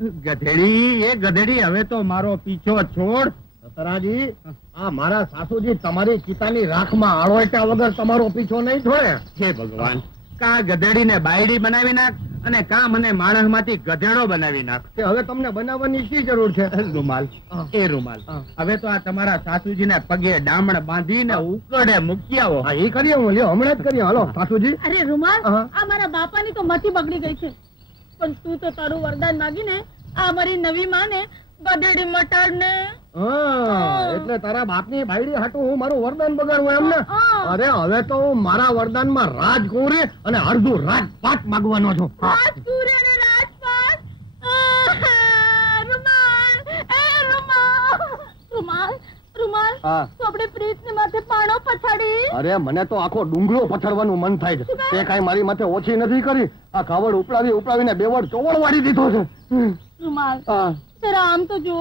ગધેડી, એ ગધેડી હવે તો મારો પીછો છોડ. સસરાજી, આ મારા સાસુજી તમારી ચિતાની રાખમાં આળોટ્યા વગર તમારો પીછો નહીં છોડે. હે ભગવાન, કા ગધેડીને બાયડી બનાવી નાખ અને કા મને માણસ માંથી ગધેડો બનાવી નાખ. તે હવે તમને બનાવવાની શી જરૂર છે? રૂમાલ, એ રૂમાલ. હવે તો આ તમારા સાસુજીને પગે ડામણ બાંધીને ઉકળે મૂકી આવો. હા, એ કરીએ, હું લ્યો હમણાં જ કરીએ. હાલો સાસુજી. અરે રૂમાલ, આ મારા બાપાની તો મતી બગડી ગઈ છે, પણ તું તો તારું વરદાન માંગીને આ મારી નવી માને ગધેડી મટાડ ને. એટલે તારા બાપની બાયડી હાટું હું મારું વરદાન બગાડું એમને? અરે હવે તો હું મારા વરદાનમાં રાજકુંવરી અને અડધું રાજપાટ માંગવાનો છું. રાજકુંવરી અને રાજપાટ. રૂમાલ, એ રૂમાલ, રૂમાલ, રૂમાલ, તો આપણે પ્રીતને માથે પાણો પછાડી. અરે મને તો આખો ડુંગળો પથાડવાનું મન થાય છે. તે કઈ મારી માથે ઓછી નથી કરી. આ કાવડ ઉપડાવીને બેવડ ચોવડ વાળી દીધો છે. રૂમાલ, જરા આમ તો જો,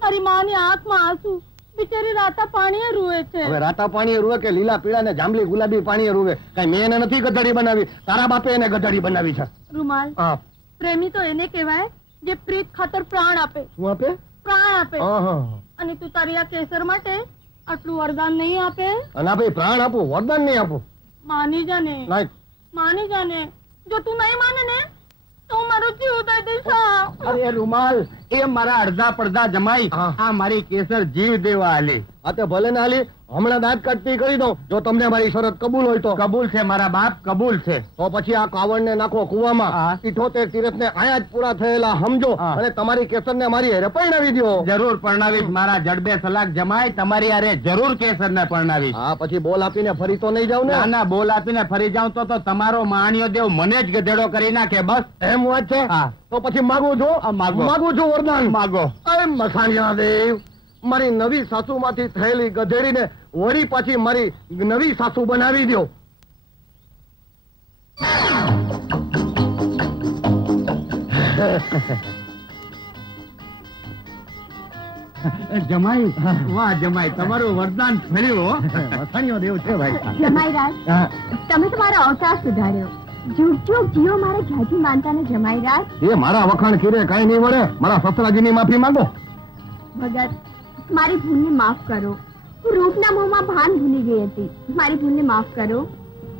મારી માની આંખમાં આંસુ, બિચારી રાતા પાણીએ રૂવે છે. હવે રાતા પાણીએ રૂવે કે લીલા પીળા ને જાંબલી ગુલાબી પાણીએ રૂવે? કઈ મેં એને નથી ગધેડી બનાવી, તારા બાપે એને ગધેડી બનાવી છે. રૂમાલ, પ્રેમી તો એને કહેવાય જે પ્રીત ખાતર પ્રાણ આપે. શું આપે? પ્રાણ આપે. અને તું તારી આ કેસર માટે આટલું વરદાન નહીં આપે? અને ભાઈ પ્રાણ આપું, વરદાન નહીં આપું? માની જાને, નહીં માની જાને. જો તું નહીં માને ને તો હું મારો જીવ દઈ દઈશ. અરે રૂમાલ, એ મારા અડધા પડધા જમાઈ આ મારી કેસર જીવ દેવા આલી. આ તે ભલે ના આલી, હમણાં દાંત કાઢતી કરી દઉં જો તમને મારી શરત કબૂલ હોય તો. કબૂલ છે મારા બાપ, કબૂલ છે. તો પછી આ કાવડ ને નાખો કુવામાં. 78 તીરથ ને આયા જ પૂરા થયેલા સમજો અને તમારી કેસર ને મારી હારે પરણાવી દો. જરૂર પરણાવીશ મારા જડબે સલાક જમાઈ, તમારી હારે જરૂર કેસર ને પરણાવીશ. હા, પછી બોલ આપીને ફરી તો નહીં જાવ ને? ના ના, બોલ આપીને ફરી જાઉં તો તમારો માણ્યો દેવ મને જ ગધેડો કરી નાખે. બસ એમ વાત છે? તો પછી માગું છું, માગું છું વરદાન. માગો. અરે મખાણિયા દેવ, મારી નવી સાસુ માંથી થયેલી ગધેડીને વળી પાછી મારી નવી સાસુ બનાવી દો. જમાઈ, વાહ જમાઈ, તમારું વરદાન ફળ્યું. મખાણિયો દેવ છે ભાઈ. જમાઈરાજ, તમે તો મારો અવતાર સુધાર્યો. જુગ જુગ જીઓ મારે જાજી માનતા ને જમાઈરાજ. એ મારા વખાણ કીરે કઈ નહીં વળે. મારા સસરાજીની માફી માંગો. ભગત, મારી ભૂલને માફ કરો. હું રૂપના મોહમાં ભાન ભૂલી ગઈ હતી. મારી ભૂલને માફ કરો.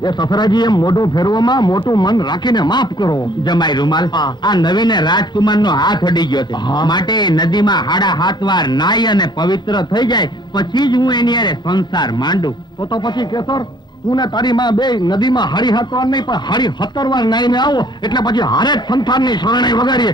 એ સસરાજી એમ મોઢું ફેરવામાં મોટું મન રાખીને માફ કરો. જમાઈ રૂમાલ, આ નવીને રાજકુમાર નો હાથ અડી ગયો છે, માટે નદીમાં 7.5 વાર નાઈ અને પવિત્ર થઈ જાય પછી જ હું એની હારે સંસાર માંડું. તો પછી કેસર, તું ને તારી માં બે નદીમાં 7.5 વાર નહીં પણ 7.70 વાર નાઈને આવો એટલે પછી હારે જ સંસારની શરણાઈ વગાડીએ.